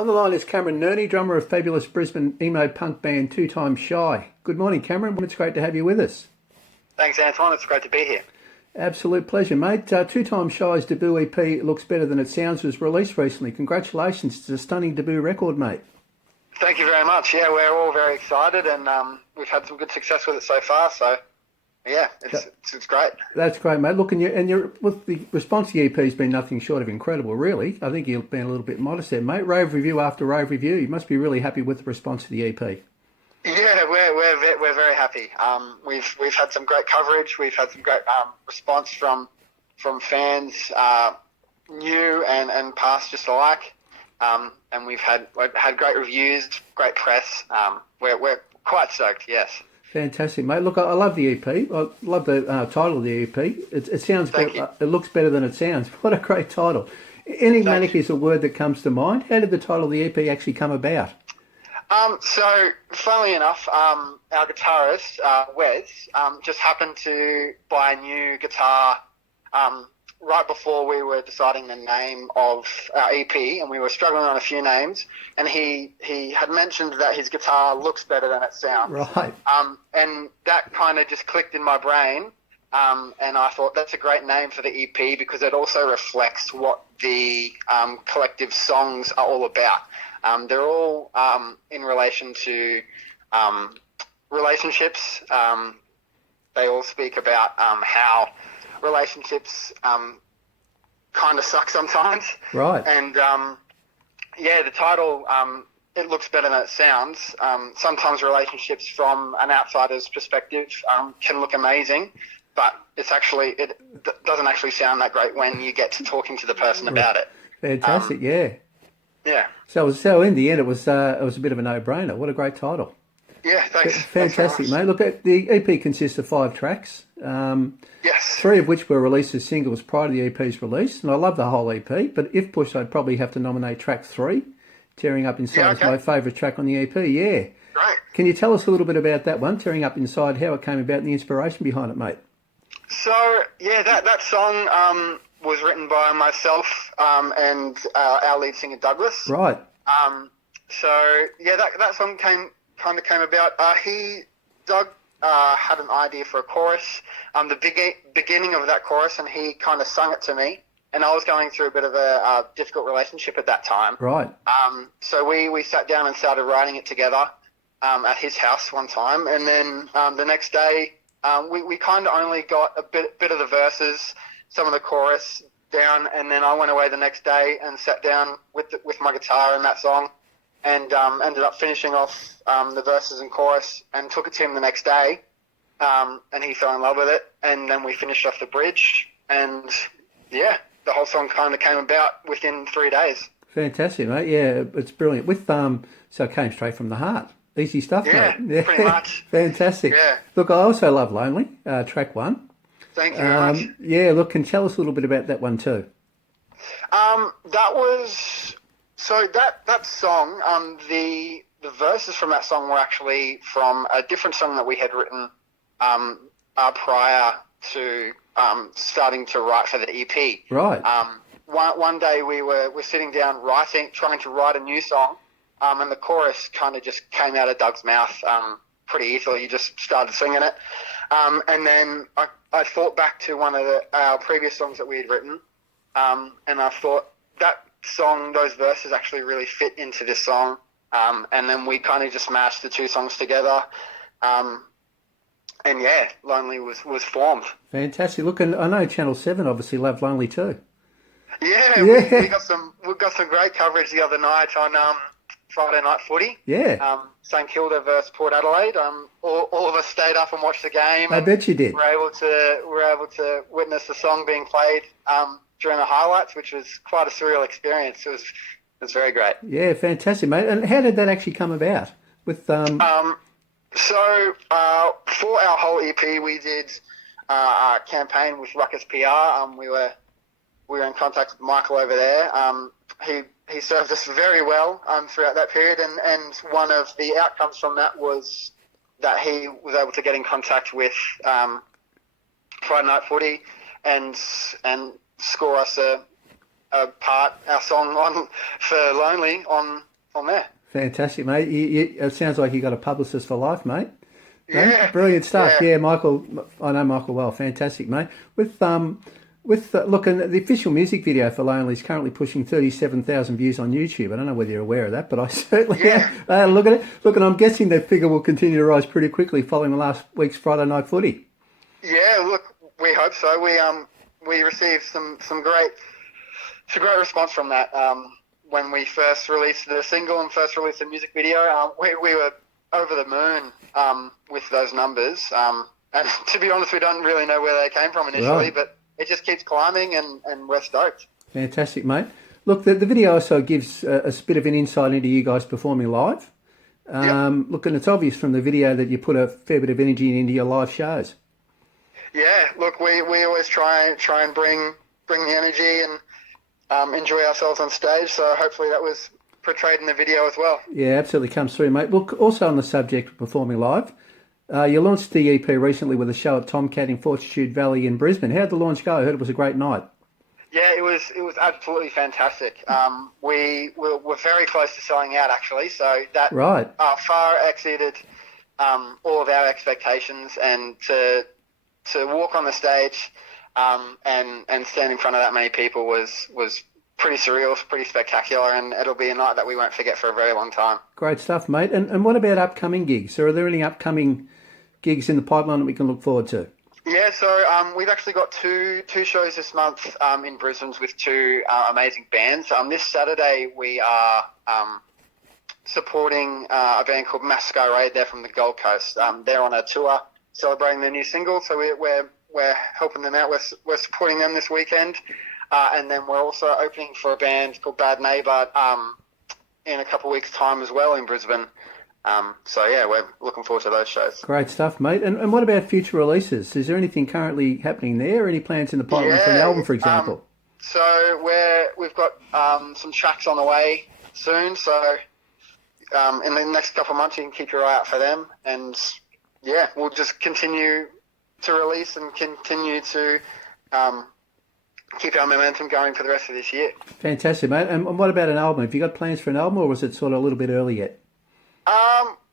On the line is Cameron Nerney, drummer of fabulous Brisbane emo punk band Two Times Shy. Good morning, Cameron. It's great to have you with us. Thanks, Anton. It's great to be here. Absolute pleasure, mate. Two Times Shy's debut EP, Looks Better Than It Sounds, was released recently. Congratulations. It's a stunning debut record, mate. Thank you very much. Yeah, we're all very excited, and we've had some good success with it so far. So, yeah, it's great. That's great, mate. Look, with the response to the EP has been nothing short of incredible, really. I think you've been a little bit modest there, mate. Rave review after rave review. You must be really happy with the response to the EP. Yeah, we're very happy. We've had some great coverage. We've had some great response from fans, new and past just alike. And we've had great reviews, great press. We're quite stoked. Yes. Fantastic, mate. Look, I love the EP. I love the title of the EP. It sounds better. It looks better than it sounds. What a great title. Any manic is a word that comes to mind. How did the title of the EP actually come about? So, funnily enough, our guitarist, Wes, just happened to buy a new guitar right before we were deciding the name of our EP, and we were struggling on a few names, and he had mentioned that his guitar looks better than it sounds. Right. And that kind of just clicked in my brain, and I thought that's a great name for the EP because it also reflects what the collective songs are all about. They're all in relation to relationships. They all speak about how relationships kind of suck sometimes. Right. And, the title, it looks better than it sounds. Sometimes relationships from an outsider's perspective can look amazing, but it doesn't actually sound that great when you get to talking to the person about it. Fantastic, yeah. Yeah. So in the end, it was a bit of a no-brainer. What a great title. Yeah, thanks. Fantastic, mate. Look, the EP consists of 5 tracks. Yes. 3 of which were released as singles prior to the EP's release, and I love the whole EP. But if pushed, I'd probably have to nominate track 3, "Tearing Up Inside" is my favourite track on the EP. Yeah. Great. Can you tell us a little bit about that one, "Tearing Up Inside," how it came about, and the inspiration behind it, mate? So yeah, that song was written by myself and our lead singer Douglas. Right. So yeah, that song came about. Doug had an idea for a chorus, the beginning of that chorus, and he kind of sung it to me. And I was going through a bit of a difficult relationship at that time. Right. So we sat down and started writing it together at his house one time, and then the next day we kind of only got a bit of the verses, some of the chorus down, and then I went away the next day and sat down with my guitar in that song, and ended up finishing off the verses and chorus, and took it to him the next day, and he fell in love with it, and then we finished off the bridge, and yeah, the whole song kind of came about within 3 days. Fantastic, mate. Yeah, it's brilliant. With so it came straight from the heart. Easy stuff, mate. Yeah, pretty much. Fantastic. Yeah. Look, I also love "Lonely," track 1. Thank you very much. Yeah, look, can you tell us a little bit about that one too? That was that song. The verses from that song were actually from a different song that we had written prior to starting to write for the EP. Right. One day we were sitting down trying to write a new song, and the chorus kind of just came out of Doug's mouth pretty easily. He just started singing it, and then I thought back to one of our previous songs that we had written, and I thought that song, those verses actually really fit into this song, and then we kind of just mashed the two songs together, and yeah, "Lonely" was formed. Fantastic. Look, and I know Channel 7 obviously loved "Lonely" too. Yeah. We got some great coverage the other night on Friday Night Footy. Yeah. St Kilda versus Port Adelaide. All of us stayed up and watched the game. I bet you did. We're able to witness the song being played during the highlights, which was quite a surreal experience. It was very great. Yeah, fantastic, mate. And how did that actually come about? With So for our whole EP, we did a campaign with Ruckus PR. We were in contact with Michael over there. He served us very well throughout that period, and one of the outcomes from that was that he was able to get in contact with Friday Night Footy and score us our song for "Lonely" on from there. Fantastic, mate. It sounds like you got a publicist for life, mate. No? Yeah. Brilliant stuff. Yeah. Yeah, Michael. I know Michael well. Fantastic, mate. Look, and the official music video for Lonely is currently pushing 37,000 views on YouTube. I don't know whether you're aware of that, but I certainly Yeah. am. Look at it. Look, and I'm guessing that figure will continue to rise pretty quickly following last week's Friday night footy. Yeah, look, we hope so. We received some great response from that. When we first released the single and first released the music video, we were over the moon with those numbers. And to be honest, we don't really know where they came from initially, Right. but it just keeps climbing, and we're stoked. Fantastic, mate. Look, the video also gives a bit of an insight into you guys performing live. Look, and it's obvious from the video that you put a fair bit of energy into your live shows. Yeah, look, we always try and bring the energy and enjoy ourselves on stage. So hopefully that was portrayed in the video as well. Yeah, absolutely comes through, mate. Look, also on the subject of performing live, you launched the EP recently with a show at Tomcat in Fortitude Valley in Brisbane. How'd the launch go? I heard it was a great night. Yeah, it was absolutely fantastic. We were very close to selling out, actually. So that Right. far exceeded all of our expectations, and to walk on the stage and stand in front of that many people was pretty surreal, pretty spectacular, and it'll be a night that we won't forget for a very long time. Great stuff, mate. And what about upcoming gigs? Are there any upcoming gigs in the pipeline that we can look forward to? Yeah, so we've actually got two shows this month in Brisbane with two amazing bands. This Saturday we are supporting a band called Masquerade. They're from the Gold Coast. They're on a tour celebrating their new single, so we're helping them out. We're supporting them this weekend, and then we're also opening for a band called Bad Neighbour in a couple of weeks' time as well in Brisbane. So yeah, we're looking forward to those shows. Great stuff, mate. And what about future releases? Is there anything currently happening there? Any plans in the pipeline for an album, for example? So we've got some tracks on the way soon. So in the next couple of months, you can keep your eye out for them. And yeah, we'll just continue to release and continue to keep our momentum going for the rest of this year. Fantastic, mate. And what about an album? Have you got plans for an album, or was it sort of a little bit early yet?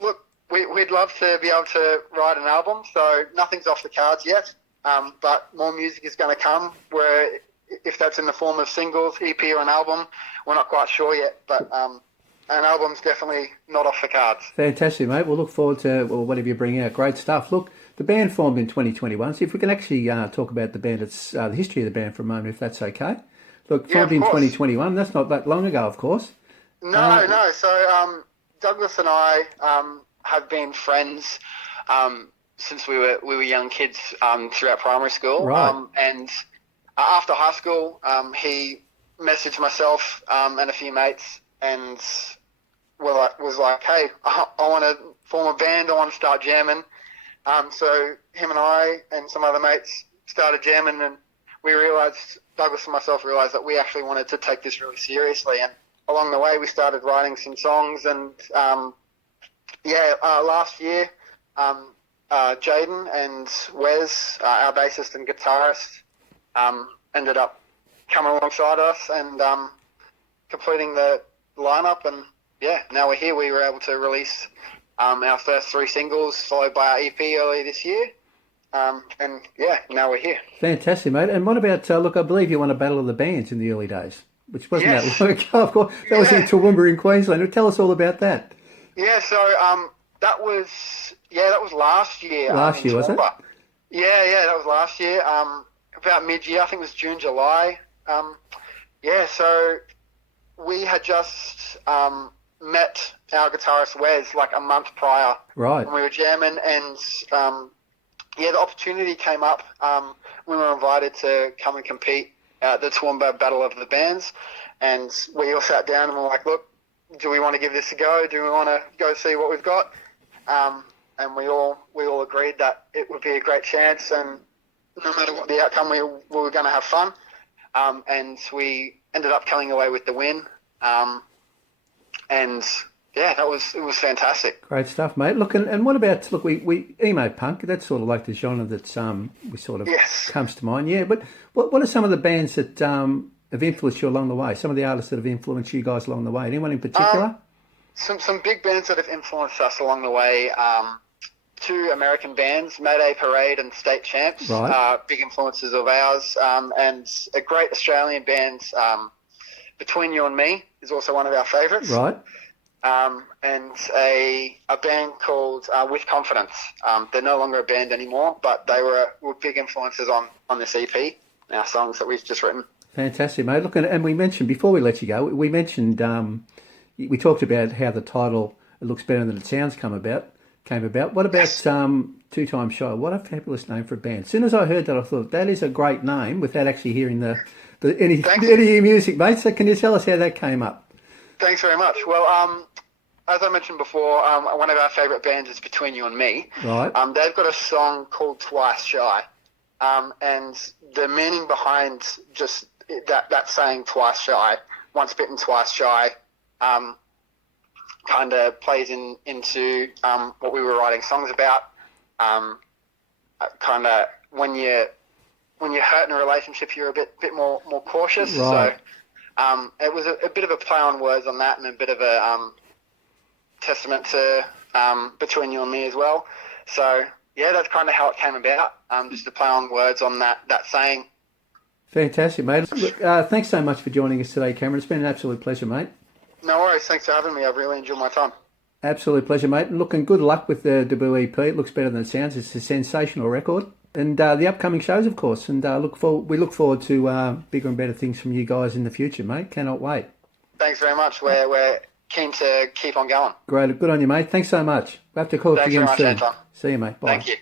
Look, we'd love to be able to write an album, so nothing's off the cards yet. But more music is going to come. Where if that's in the form of singles, EP, or an album, we're not quite sure yet. But an album's definitely not off the cards. Fantastic, mate. We'll look forward to whatever you bring out. Great stuff. Look, the band formed in 2021. So if we can actually talk about the band, it's the history of the band for a moment, if that's okay. Look, formed in 2021. That's not that long ago, of course. No. So Douglas and I have been friends since we were young kids throughout primary school. Right. And after high school, he messaged myself and a few mates and was like, hey, I want to form a band. I want to start jamming. So him and I and some other mates started jamming, and Douglas and myself realised that we actually wanted to take this really seriously. And along the way, we started writing some songs, and last year, Jaden and Wes, our bassist and guitarist, ended up coming alongside us and completing the lineup. And yeah, now we're here. We were able to release our first 3 singles, followed by our EP earlier this year. And yeah, now we're here. Fantastic, mate. And what about, look, I believe you won a Battle of the Bands in the early days, which wasn't Yes. that long ago, of course. That was in Toowoomba in Queensland. Tell us all about that. Yeah, so that was last year. Last year, was it? Yeah, that was last year. About mid-year, I think it was June, July. So we had just met our guitarist Wes like a month prior. Right. When we were jamming, and the opportunity came up. We were invited to come and compete at the Toowoomba Battle of the Bands, and we all sat down and were like, look, do we want to give this a go? Do we want to go see what we've got? And we all agreed that it would be a great chance, and no matter what the outcome, we were going to have fun. And we ended up coming away with the win. And yeah, it was fantastic. Great stuff, mate. Look, and what about, look, we emo punk, that's sort of like the genre that's we sort of comes to mind. Yeah, but what are some of the bands that have influenced you along the way? Some of the artists that have influenced you guys along the way? Anyone in particular? some big bands that have influenced us along the way. Two American bands, Mayday Parade and State Champs, Right. big influences of ours, and a great Australian band, Between You and Me, is also one of our favourites. Right. And a band called With Confidence. They're no longer a band anymore, but they were big influences on this EP, and our songs that we've just written. Fantastic, mate. Look, and we mentioned, before we let you go, we mentioned, we talked about how the title "It Looks Better Than It Sounds" came about. What about Yes. Two Times Shy? What a fabulous name for a band. As soon as I heard that, I thought that is a great name without actually hearing any Thank you. of your music, mate. So can you tell us how that came up? Thanks very much. Well, as I mentioned before, one of our favourite bands is Between You and Me. Right. They've got a song called Twice Shy. And the meaning behind just that saying twice shy, once bitten, twice shy, kind of plays into what we were writing songs about. Kind of when you're hurt in a relationship, you're a bit more cautious. Right. So it was a bit of a play on words on that, and a bit of a testament to Between You and Me as well. So yeah, that's kind of how it came about. Just a play on words on that saying. Fantastic, mate. Look, thanks so much for joining us today, Cameron. It's been an absolute pleasure, mate. No worries. Thanks for having me. I've really enjoyed my time. Absolute pleasure, mate. And look, and good luck with the debut EP. It looks better than it sounds. It's a sensational record. And the upcoming shows, of course. And we look forward to bigger and better things from you guys in the future, mate. Cannot wait. Thanks very much. We're keen to keep on going. Great. Good on you, mate. Thanks so much. We'll have to call you Thanks again very much, soon. Anton. See you, mate. Bye. Thank you.